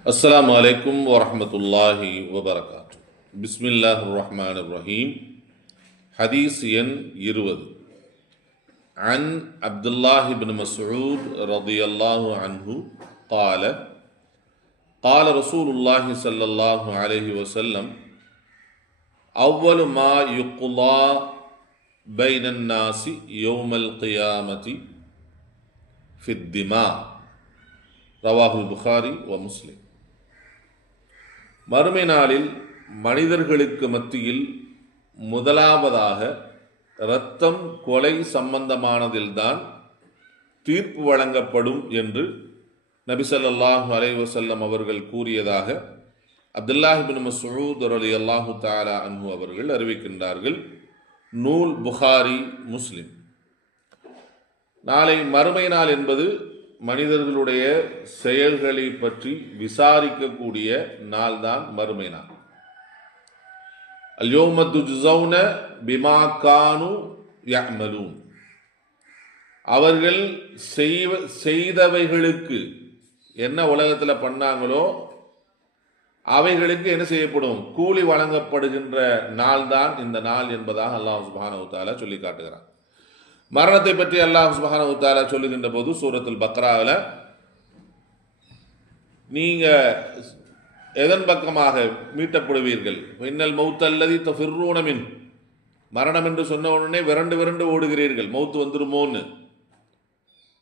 السلام عليكم ورحمة الله وبركاته. بسم الله الرحمن الرحيم. حديث ين يرود عن عبد الله بن مسعود رضي الله عنه قال قال رسول الله صلى الله عليه وسلم أول ما يقضى بين الناس يوم القيامة في الدماء. رواه البخاري ومسلم. மறுமை நாளில் மனிதர்களுக்கு மத்தியில் முதலாவதாக இரத்தம் கொலை சம்பந்தமானதில்தான் தீர்ப்பு வழங்கப்படும் என்று நபிசல்லாஹு அலைவசல்லம் அவர்கள் கூறியதாக அப்துல்லாஹிபின் பின் அலி அல்லாஹு தாலா அன்ஹு அவர்கள் அறிவிக்கின்றார்கள். நூல் புகாரி முஸ்லிம். நாளை மறுமை நாள் என்பது மனிதர்களுடைய செயல்களை பற்றி விசாரிக்கக்கூடிய நாள்தான் மறுமை நாள். அல்யோமத்து பிமா கானு யமலூன் அவர்கள் செய்வ செய்தவைகளுக்கு என்ன உலகத்தில் பண்ணாங்களோ அவைகளுக்கு என்ன செய்யப்படும்? கூலி வழங்கப்படுகின்ற நாள் தான் இந்த நாள் என்பதாக அல்லாஹ் சுபானு சொல்லி காட்டுகிறான். மரணத்தை பற்றி அல்லாஹ் சுபஹான உத்தாலா சொல்லுகின்ற போது சூரத்துல் பக்ராவில் நீங்கள் எதன் பக்கமாக மீட்டப்படுவீர்கள்? இன்னல் மௌத் அல்லதி மரணம் என்று சொன்ன உடனே விரண்டு விரண்டு ஓடுகிறீர்கள். மௌத்து வந்துருமோன்னு.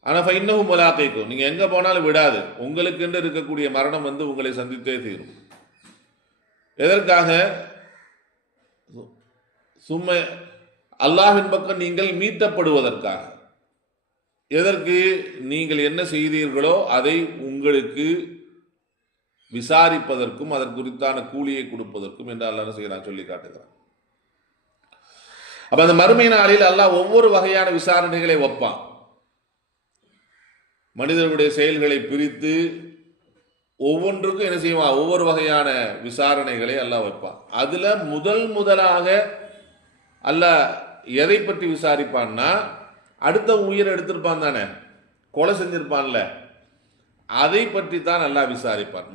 ஆனால் இன்னமும் முலாக்கைக்கும் நீங்கள் எங்கே போனாலும் விடாது. உங்களுக்கென்று இருக்கக்கூடிய மரணம் வந்து உங்களை சந்தித்தே தீரும். எதற்காக? சும்மா அல்லாஹின் பக்கம் நீங்கள் மீட்டப்படுவதற்காக. எதற்கு? நீங்கள் என்ன செய்தீர்களோ அதை உங்களுக்கு விசாரிப்பதற்கும் அதற்குறித்தான கூலியை கொடுப்பதற்கும் என்று அல்லாஹ் செய்கிறான்? சொல்லி காட்டுகிறான். அப்ப அந்த மறுமை நாளில் அல்லாஹ் ஒவ்வொரு வகையான விசாரணைகளை வைப்பான். மனிதர்களுடைய செயல்களை பிரித்து ஒவ்வொன்றுக்கும் என்ன செய்வான்? ஒவ்வொரு வகையான விசாரணைகளை அல்லாஹ் வைப்பான். அதுல முதல் முதலாக அல்லாஹ் எதை பற்றி விசாரிப்பான்னா அடுத்த உயிரை எடுத்திருப்பான் தானே கொலை செஞ்சிருப்பான்ல. அதை பற்றி தான் நல்லா விசாரிப்பான்.